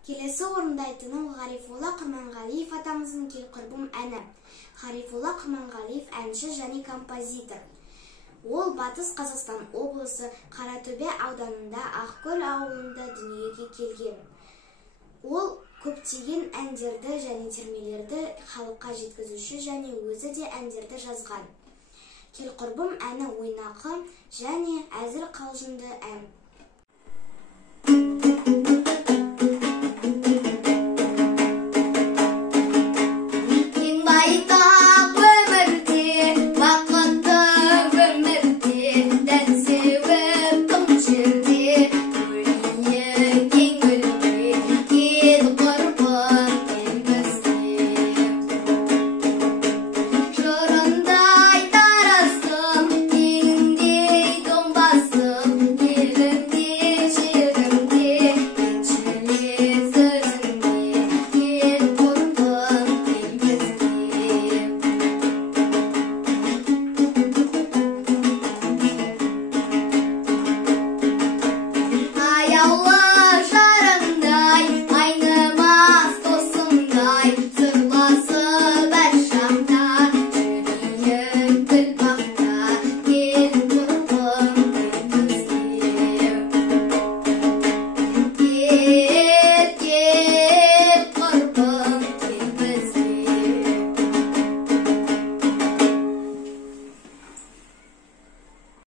Келесі орындайтыным Ғарифолла Құрманғалиев атамыздың Келқұрбым әні. Ғарифолла Құрманғалиев әнші және композитор. Ол Батыс Қазақстан облысы Қаратөбе ауданында Ақкөл ауылында дүниеге келген. Ол көптеген әндерді және термелерді халыққа жеткізуші және өзі де әндерді жазған. Келқұрбым әні ойнақы және әзіл қалжыңды ән.